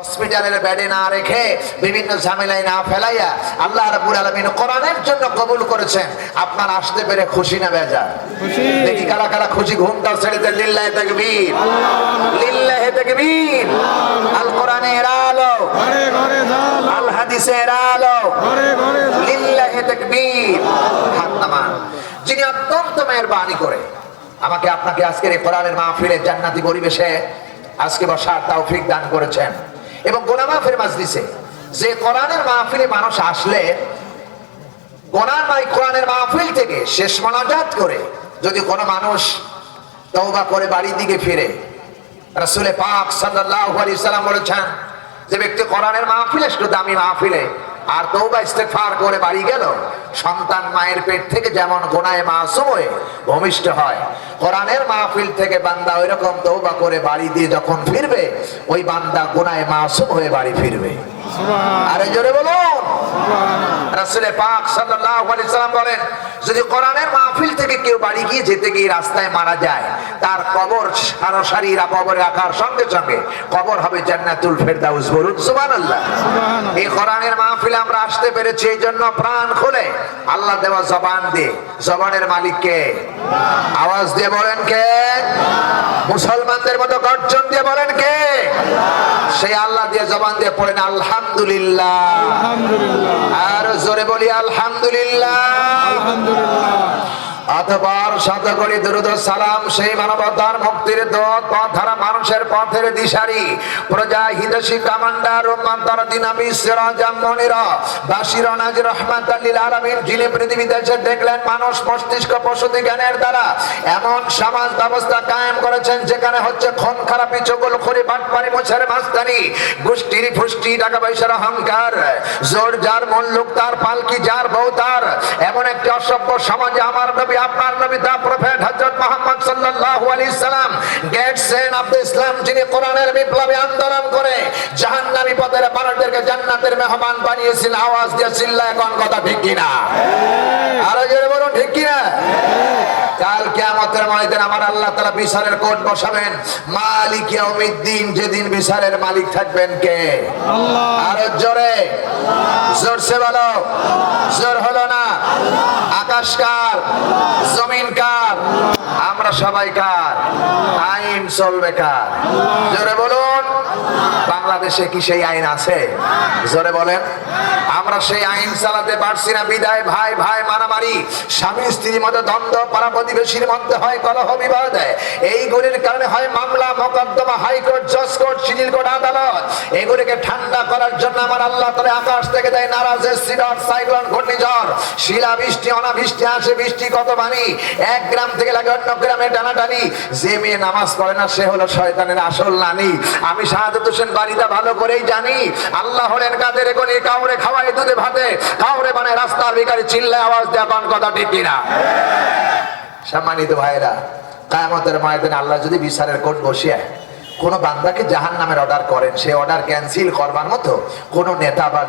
হসপিটালের বেডে না রেখে বিভিন্ন ঝামেলায় না ফেলাইয়া আল্লাহ রাব্বুল আলামিন কোরআনের জন্য কবুল করেছেন। আপনার আসতে পেরে খুশি না বেজার? খুশি। দেখি কারা কারা খুশি, ঘুমটা ছেড়ে দেন। লিল্লাহি তাকবীর, লিল্লাহি তাকবীর। আল কোরআনের আলো, ঘরে ঘরে জ্বালো, আল হাদিসের আলো, ঘরে ঘরে জ্বালো। লিল্লাহি তাকবীর। হাত নামান। যিনি অত্যন্ত মেহেরবানি করে আমাকে আপনাকে আজকের এই কোরআনের মাহফিলে জান্নাতি পরিবেশে আজকে বসার তৌফিক দান করেছেন এবং গুনাহ মাফের মাজলিসে যে কোরআনের মাহফিলে মানুষ আসলে কোরআনের মাহফিল থেকে শেষ মোনাজাত করে যদি কোনো মানুষ তওবা করে বাড়ির দিকে ফিরে, রাসূল পাক সাল্লাল্লাহু আলাইহি সাল্লাম বলেছেন যে ব্যক্তি কোরআনের মাহফিলে একটু দামি মাহফিলে আর তওবা ইস্তেগফার করে বাড়ি গেল, সন্তান মায়ের পেট থেকে যেমন গুনাহে মাসুম হয়ে ভূমিষ্ঠ হয়, কোরআনের মাহফিল থেকে বান্দা ওই রকম তওবা করে বাড়ি দিয়ে যখন ফিরবে ওই বান্দা গুনাহে মাসুম হয়ে বাড়ি ফিরবে। সুবহানাল্লাহ। আরে জোরে বলুন সুবহানাল্লাহ। রাসূল পাক সাল্লাল্লাহু আলাইহি সাল্লাম বলেন যদি কোরআনের মাহফিল থেকে কেউ বাড়ি গিয়ে যেতে গিয়ে রাস্তায় মারা যায়, তার কবর সরাসরি কবরে রাখার সঙ্গে সঙ্গে কবর হবে জান্নাতুল ফেরদাউস। বলুন সুবহানাল্লাহ। সুবহানাল্লাহ। এই কোরআনের মাহফিলে আমরা আসতে পেরেছি এই জন্য প্রাণ খুলে আল্লাহ দেওয়া জবান দিয়ে। জবানের মালিক কে? আওয়াজ দিয়ে বলেন কে? মুসলমানদের মতো গর্জন দিয়ে বলেন কে? সেই আল্লাহ দিয়ে জবান দিয়ে পড়েন আলহামদুলিল্লাহ, আলহামদুলিল্লাহ। আর জোরে বলি আলহামদুলিল্লাহ, আলহামদুলিল্লাহ। অতঃপর সাথে করে দরুদ ও সালাম সেই মানবতার মুক্তির দূত, পথহারা মানুষের পথের দিশারি, প্রজা হিতৈষী কমান্ডার উম্মাহর নবী সিরাজাম মুনিরা বাশিরা নাযির রাহমাতাল লিল আলামিন, যিনি পৃথিবীতে এসে দেখলেন মানুষ মস্তিষ্ক প্রসূতি জ্ঞানের দ্বারা এমন সমাজ ব্যবস্থা কায়েম করেছেন যেখানে হচ্ছে খুন খারাপি, চগলখড়ি, বাটপারি, মুছের মাস্তানি, গোষ্ঠীর ফুষ্টি, টাকা পয়সার অহংকার, জোর যার মুল্লুক তার, পালকি যার বউ তার, এমন একটি অসভ্য সমাজে আমার নবী আপনার নবী দা প্রফেট হযরত মুহাম্মদ সাল্লাল্লাহু আলাইহি সাল্লাম গেটসেন অফ দ্য ইসলাম, যিনি কোরআনের বিপ্লবী আন্দোলন করে জাহান্নামী পথের মানুষদেরকে জান্নাতের মেহমান বানিয়েছেন। আওয়াজ দিয়ে চিল্লায় কোন কথা ঠিক কি না? আরো জোরে বলুন ঠিক কি না? কাল কিয়ামতের ময়দানে আমার আল্লাহ তাআলা বিচারের কোর্ট বসাবেন। মালিক ইয়াউমিদ্দিন, যেদিন বিচারের মালিক থাকবেন কে? আল্লাহ। আরো জোরে, জোরসে বলো। জোর হলো না? আকাশ কার? জমিন কার? আমরা সবাই কার? আইন চলবে কার? জোরে বলুন। বাংলাদেশে কি সেই আইন আছে? জোরে বলেন। আমরা সেই আইন চালাতে পারছি না বিদায় ভাই ভাই মারামারি, স্বামী স্ত্রীর মধ্যে দ্বন্দ্ব, পাড়া প্রতিবেশীর মধ্যে হয় কলহ বিবাদ, এইগুলির কারণে হয় মামলা মোকদ্দমা, হাইকোর্ট, জজ কোর্ট, সিভিল কোর্ট, আদালত। এগুলিকে ঠান্ডা করার জন্য আমার আল্লাহ তাআলা আকাশ থেকে দেয় নারাজে সিডর, সাইক্লোন, ঘূর্ণিঝড়, শিলা বৃষ্টি, অনাবৃষ্টি, আসে বৃষ্টি, কত পানি, এক গ্রাম থেকে লাগে অন্য গ্রামে টানাটানি। যে মেয়ে নামাজ পড়ে না সে হলো শয়তানের আসল নানি। আমি শাহাদাত হোসেন বাড়িটা ভালো করেই জানি। আল্লাহ হলেন কাদের গনি, কাউরে খাওয়ায় দুধে ভাতে, কাউরে বানায় রাস্তার ভিখারি। চিল্লায় আওয়াজ দেয়া কোন কথা ঠিক কিনা? সম্মানিত ভাইরা, কিয়ামতের ময়দানে আল্লাহ যদি বিচারের কোর্ট বসিয়ে কোন বান্দাকে জাহান্নামের অর্ডার করেন, সে অর্ডার ক্যান্সেল করবার মতো কোন নেতা বা